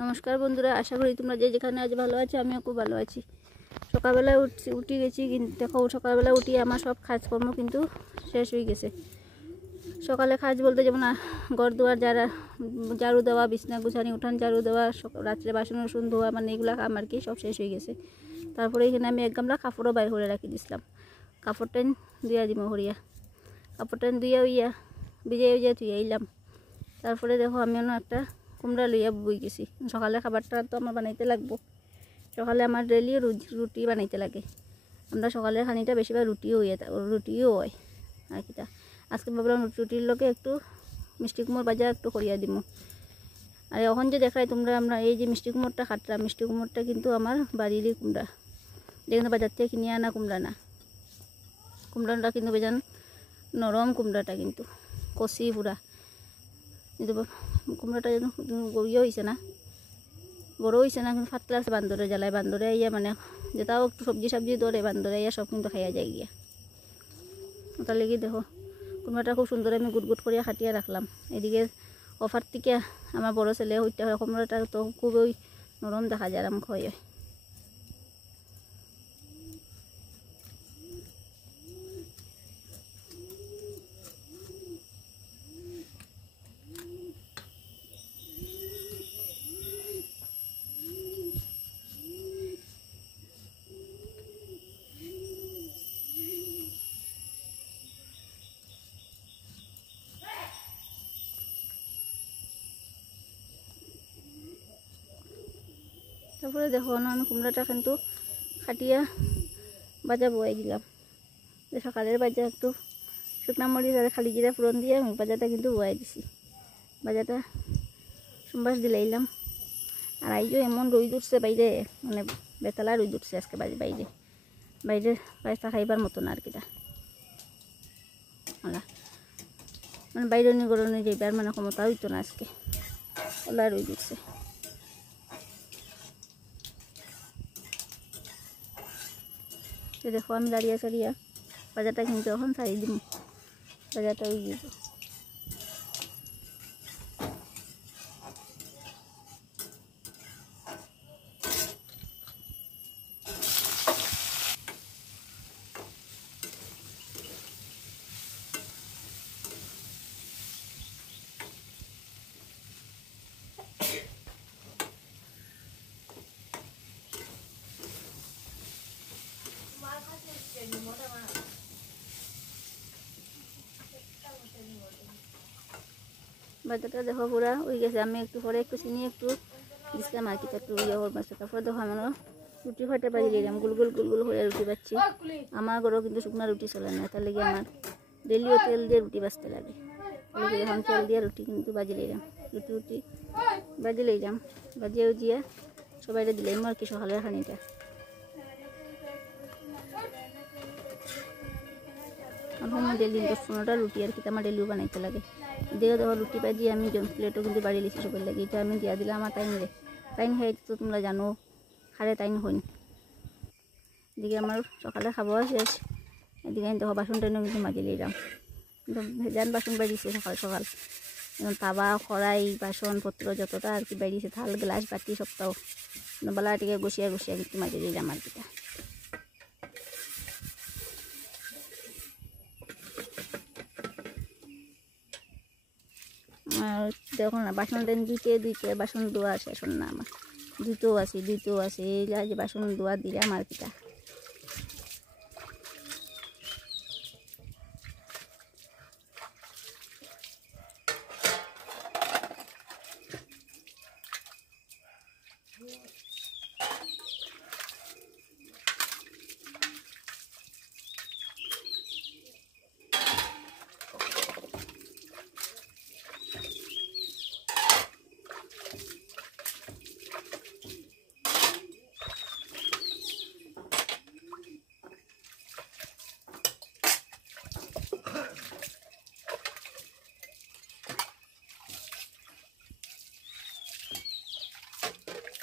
নমস্কার বন্ধুরা, আশা করি তোমরা যে যেখানে আজ ভালো আছো। আমিও খুব ভালো আছি। সকালবেলায় উঠে গেছি, কিন্তু দেখো সকালবেলা উঠি আমার সব কাজকর্ম কিন্তু শেষ হয়ে গেছে। সকালে কাজ বলতে যেমন ঘর দুয়ার ঝাড়ু দেওয়া, বিছনা গুছানি, উঠান ঝাড়ু দেওয়া, রাত্রে বাসন রসুন ধোয়া, মানে এগুলো কাম আর কি সব শেষ হয়ে গেছে। তারপরে এখানে আমি এক গামলা কাপড়ও বাইর করে রাখি দিছিলাম। কাপড়টাই ধুয়া দিব হরিয়া, কাপড়টা ধুয়া উইয়া ভিজে ধুয়ে এলাম। তারপরে দেখো আমি একটা কুমড়া লইয়া বই গেছি। সকালে খাবারটা তো আমার বানাইতে লাগবো। সকালে আমার ডেলি রুটি বানাইতে লাগে। আমরা সকালের খানিটা বেশিরভাগ রুটিও হয় আর কিটা। আজকে ভাবলাম রুটির লোকে একটু মিষ্টি কুমড় ভাজা একটু করিয়া দিব। আর এখন যে দেখাই তোমরা, আমরা এই যে মিষ্টি কুমড়টা খাটলাম, মিষ্টি কুমড়টা কিন্তু আমার বাড়িরই কুমড়া, যেখানে বাজার থেকে কিনে আনা কুমড়া না। কুমড়াটা কিন্তু বেজান নরম, কুমড়াটা কিন্তু কষি পুরা। কিন্তু কুমড়াটা যেন গড়িয়ে হয়েছে না, বড়ো হয়েছে না, কিন্তু ফাটলা আছে। বান্দরে জ্বালায়, বান্দরে আইয়া মানে যেটাও একটু সবজি ধরে বান্দরে আইয়া সব কিন্তু খাইয়া যায় গিয়া। ওটার লেগে দেখো কুমড়াটা খুব সুন্দর আমি গুট গুট করিয়া খাটিয়া রাখলাম। এদিকে অফার থেকে আমার বড়ো ছেলে হইতে হয়, কুমড়াটা তো খুবই নরম দেখা যায়, আরাম খাওয়াই হয়। তারপরে দেখো আমি কুমড়াটা কিন্তু খাটিয়া ভাজা বয়ে দিলাম। সকালের ভাজা একটু শুকনা মরিচ আর খালি জিরা ফোড়ন দিয়ে আমি ভাজাটা কিন্তু বয়ে দিছি। ভাজাটা সম্বাস দিলাইলাম। আর আইজও এমন রোদ উঠছে বাইরে, মানে বেতালা রোদ উঠছে আজকে বাইরে পায়সা খাইবার মতন আর কিটা। মানে বাইরে গরমে যাইবার মানে ক্ষমতা হইতো না আজকে, ওলা রোদ উঠছে। দেখো আমি দাঁড়িয়ে সারিয়া বাজারটা কিন্তু এখন ছাড়িয়ে দিব, বাজারটা হয়ে যাব। বাজারটা দেখো পুরা হয়ে গেছে। আমি একটু পরে একটু চিনি একটু দিচ্ছিলাম আর কি, একটু ইয়ে করবার। তারপরে দেখো আমার রুটি ফাটে বাজি দিলাম, গুল গুল হয়ে রুটি বাচ্ছি। আমার ঘরেও কিন্তু শুকনো রুটি চলে না, তার লেগে আমার ডেলিও তেল দিয়ে রুটি বাজতে লাগে। তাহলে এখন তেল দিয়ে রুটি কিন্তু বাজি লইলাম, রুটি বাজি লইলাম। বাজিয়ে উজিয়ে সবাই দিলাম আর কি সকালের খানিটা। এখন ডেলি 10-15টা রুটি আর কি আমার ডেলিও বানাইতে লাগে। দিয়ে দেখো রুটি বাজি আমি প্লেটও কিন্তু বাড়ি লিছি সবাই লাগে। এটা আমি দিয়া দিলাম আমার তাইন খাই তো তোমরা জানো খারে তাইন হইন। এদিকে আমার সকালে খাওয়া শেষ। এদিকে দেখো বাসন টাইনও কিন্তু মাজি লইলাম। ভেজান বাসন বাড়িছে সকাল তাবা খড়াই বাসনপত্র যতটা আর কি বাড়িছে, থাল গ্লাস বাটি সবটাও বেলাটিকে গুছিয়া কিন্তু মাজি লইলাম আর কিটা। আর দেখো না বাসন দুইতে বাসন ধোয়া শেষ না আমার, দুইতেও আছে এই যে বাসন ধোয়া দিলাম আর কিটা।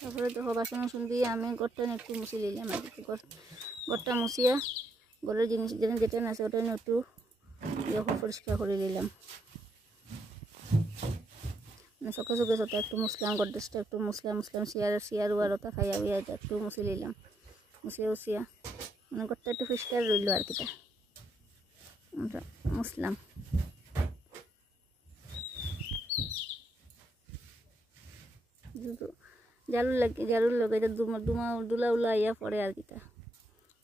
তারপরে দেখো বাসন দিয়ে আমি ঘরটা একটু মুছি নিলাম আর কি। ঘরটা মুছিয়া ঘরের জিনিস যেটা আছে ওটা একটু পরিষ্কার করে নিলাম। চকে চকে চতে একটু মুসলাম, গড্রেজটা একটু মুসলাম চেয়ার ওয়ারটা খাইয়া বিয়া একটু মুছি নিলাম, মুছিয়া মানে ঘরটা একটু পরিষ্কার রইল আর কিটা মুসলাম। জালুর লগে দুলা উলা আইয়া পড়ে আর কিটা,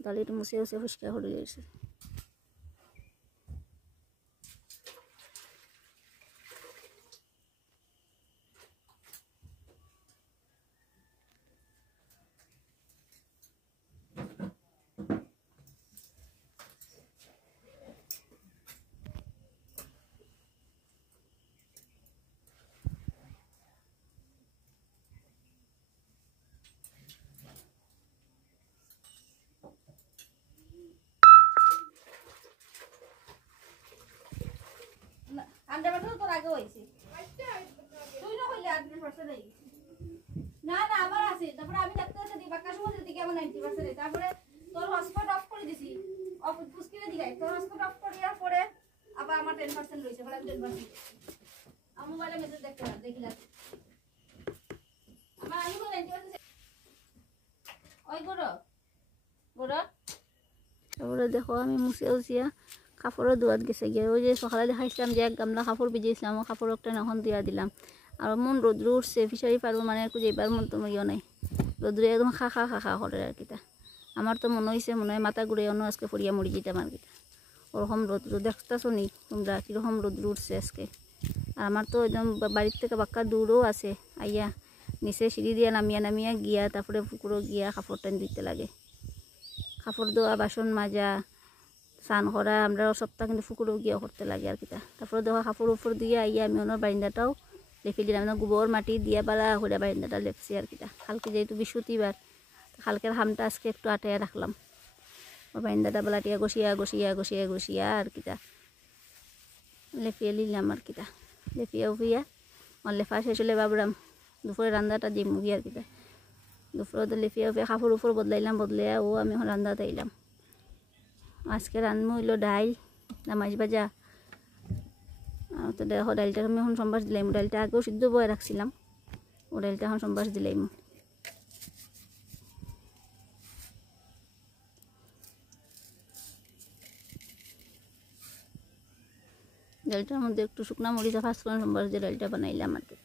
তাহলে একটু মুছে পরিষ্কার করে গেছে। তোর আগে হয়েছে তুই না হইলে 80% হয়ে গেছে। না আমার আছে, তারপরে আমি দেখতে দিই বাক্কা সময় দিকে আমার 90%, তারপরে তোর হটস্পট অফ করে দিছি, অফ পুস্কিরে দিগাই তোর হটস্পট অফ করিয়ার পরে আবার আমার 10% রইছে, পরে আমি 10% আমার মোবাইলে মেসেজ দেখতে না দেখিলাম আমার আমি তো 90% ওই গড় তারপরে দেখো আমি মুছিয়া কাপড়ও ধোয়াত গেছে গিয়ে। ওই যে সকালে দেখাইছিলাম যে এক গামলা কাপড় ভিজিয়েছিলাম, ও কাপড় একটা এখন দিয়া দিলাম। আর মন রোদ্রু উঠছে, ফিশারি পারবো মানে একটু যেবার মন তো ইয়ে নাই, রোদ্রে একদম খা করে আর কিটা। আমার তো মনে হয় মাথা ঘুরে অন্য আজকে ফরিয়া মরি যেতাম আর কিটা, ওরকম রোদ্রু দেখতেছো নি তোমরা কীরকম রোদ্রু উঠছে আজকে। আর আমার তো একদম বাড়ির থেকে বাক্কা দূরও আছে, আইয়া নিচে সিঁড়ি দিয়া নামিয়া গিয়া তারপরে পুকুরও গিয়া কাপড়টা দিতে লাগে। কাপড় ধোয়া, বাসন মাজা, স্নান করা আমরা সপ্তাহ কিন্তু পুকুরেও গিয়া করতে লাগে আর কিটা। তারপরে দেখো কাপড় উপর দিয়ে আইয়া আমি ওনার বারিন্দাটাও লেপে দিলাম, গোবর মাটি দিয়া বালা করে বারিন্দাটা লেপছি আর কিটা। কালকে যেহেতু বৃহস্পতিবার, কালকের হামটা আজকে একটু আটাইয়া রাখলাম, ও বারিন্দাটা বেলাটিয়া গসিয়া আর কিটা লেপিয়ে নিলাম আর কিটা। লেপিয়া উপিয়া আমার লেফা শেষ হলে বাবরাম দুপুরে রান্নাটা যে মুগি আর কিটা। দুপুরে তো লেপিয়া উপিয়া কাপড় উপর বদলাইয়া ও আমি এখন রান্নাতে আইলাম। আজকে রান্না হইল ডাইল, মাছ ভাজা। তো দেখো ডাইলটা আমি এখন সম্বাস দিলাম, ডাইলটা আগেও সিদ্ধ বয়ে রাখছিলাম, ও ডাইলটা এখন সম্বাস দিলাম। ডালটার মধ্যে একটু শুকনা মরিচা ফাঁসফোড়ন সম্বাস দিয়ে ডালটা বানাইলাম আর কি।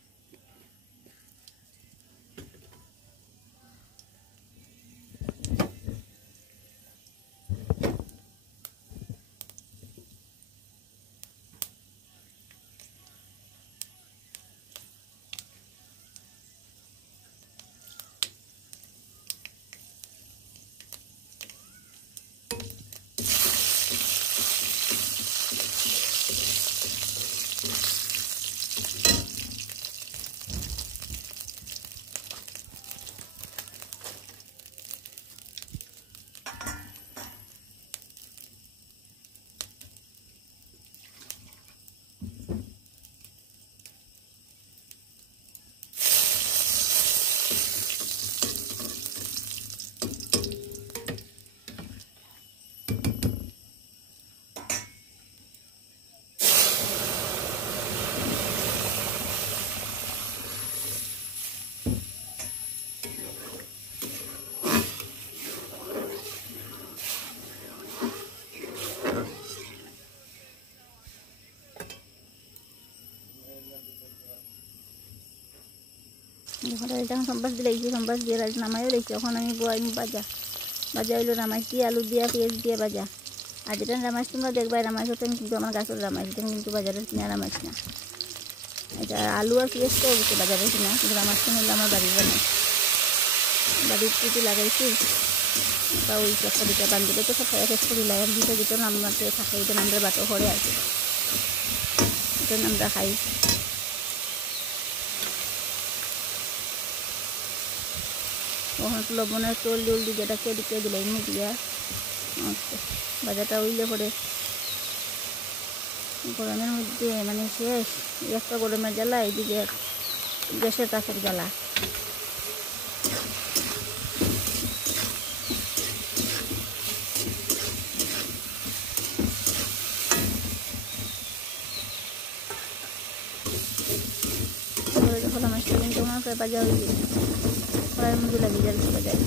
ডালটা এখন সম্বাস দিলে সম্বাস দিয়ে রাইস নামাইও দিয়েছি। এখন আমি বয়াই ভাজা হইলো রামাইশ দিয়ে আলু দিয়া পেঁয়াজ দিয়ে ভাজা। আর যেটা রামাইশ তোমরা দেখবা রামাইশ হতে কিন্তু আমার গাছের রামাইশ, এটা কিন্তু বাজারের কিনা রামাইশ না। এটা আলু আর পেঁয়াজ তো অবশ্যই বাজারের কিনা, কিন্তু রামাইশটা নিলে আমার বাড়ির বানাই, বাড়ির কিছু লাগাইছি বা ওই একটা দুটা বান্ধবী তো সব শেষ করে দিলাম। দুটো দুটো নামতে থাকে, এটা আমরা বাটো করে আর কি, এটা আমরা খাই। ওখানে লবণের তোল যেটা দিকে দিলাই মুখ দিয়া ভাজাটা উইলে পরে গরমের মধ্যে মানে শেষ, একটা গরমের জ্বালা, এইদিকে গ্যাসের কাছের জ্বালা। ভাজা হয়ে গেছে, কড়াইয়ের মধ্যে লাগিয়ে যায় চলে যায়।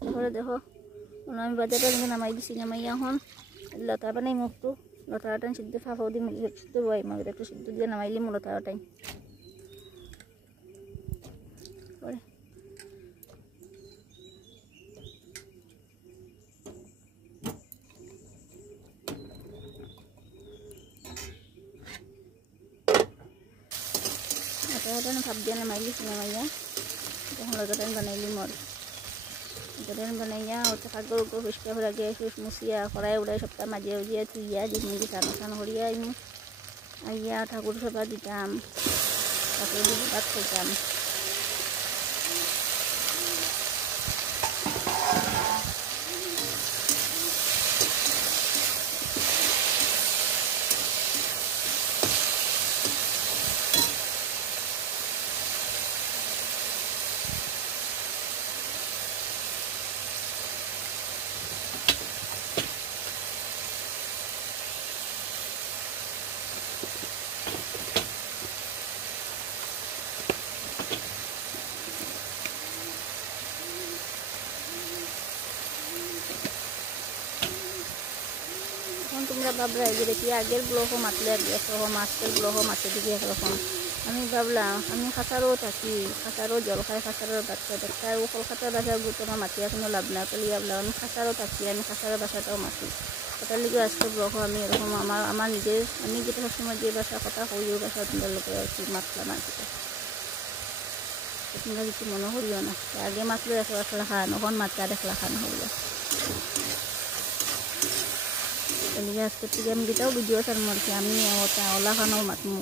তারপরে দেখো আমি বাজারটা কিন্তু নামাই দিছি, নামাইয়া এখন লতা বানাই মুখটু লতাটাই সিদ্ধ ফাঁকাও দিই সিদ্ধ বই মাকে একটু সিদ্ধ দিয়ে নামাইলি লতাটাই পরে লতাটা ভাব দিয়ে নামাইলি নামাইয়া তখন লতাটাই বানাইলি মর লতাটাই বানাইয়া ওটা ফাঁকর উপর পরিষ্কার করে গিয়ে মুছিয়া কড়াই উড়াই সপ্তাহ মাঝে উজিয়া থুইয়া জিনিস টানো টানো করিয়া আইয়া ঠাকুর সভা দিতাম, ঠাকুর দিদি ভাত খাইতাম। তোমরা ভাবলা যে দেখি আগের ব্লগও মাতলে আর একরকম, আজকের ব্লগও মাতে দিকে একরকম। আমি ভাবলাম আমি খাতারও থাকি, খাতারও জল খাই, খাতারও বাচ্চা দেখতে আর কলকাতার বাসার গুরুত্ব আমার মাতিয়া কোনো লাভ না করলে ভাবলাম আমি খাতারও থাকি, আমি খাতার বাসাটাও মাতি। কথার লিগে আজকে ব্লগও আমি এরকম আমার নিজের আমি যেটা সবসময় যে বাসা কথা কই ওই বাসা তোমাদের লোকের আর কি মাতলাম আর কি। তোমরা কিছু মনে করিও না, আগে মাতলে একলা একলা খান, ওখান মাত্রা দেখলা খান হইল। এদিকে আজকে থেকে আমি যেটাও ভিডিও ছাড়ম আর কি, আমি ওটা ওলা খানও মাতমু,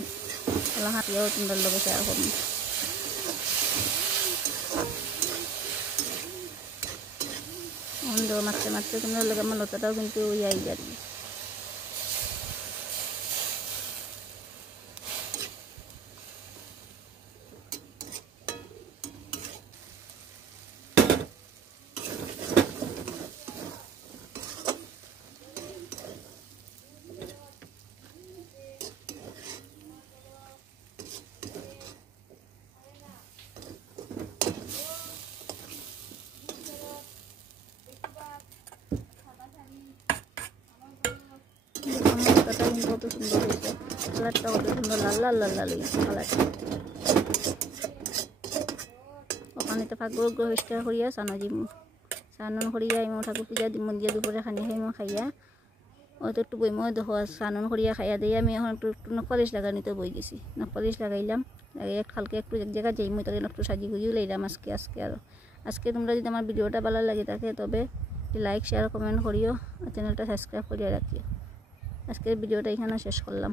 ওলা খাটিয়াও তোমাদের লোকে শেয়ার করবো। মারতে মারতে তোমাদের লোক আমার লতাটাও কিন্তু ইয়াই যাবে। কত সুন্দর হয়েছে, কালারটা কত সুন্দর লাল লাল লাল লাল হয়েছে কালারটা। ওখানে তো ফাঁকর পরিষ্কার করিয়া সানো দিমু, সানন করিয়া ইমো ঠাকুর পূজা দিমু দিয়ে দুপুরে খানি খাইমো, খাইয়া হয়তো একটু বইমো দেখো সানন করিয়া খাইয়া দিয়ে আমি এখন একটু নখপালিশ লাগানিতে বই গেছি, নখপালিশ লাগাইলাম, লাগিয়ে হালকা একটু এক জায়গায় যাইমো তখন একটু সাজি গুজিও লইলাম আজকে। আজকে তোমরা যদি আমার ভিডিওটা ভালো লাগে থাকে তবে লাইক শেয়ার কমেন্ট করিও আর চ্যানেলটা সাবস্ক্রাইব করিয়া রাখিও। আজকের ভিডিওটা এখানে শেষ করলাম।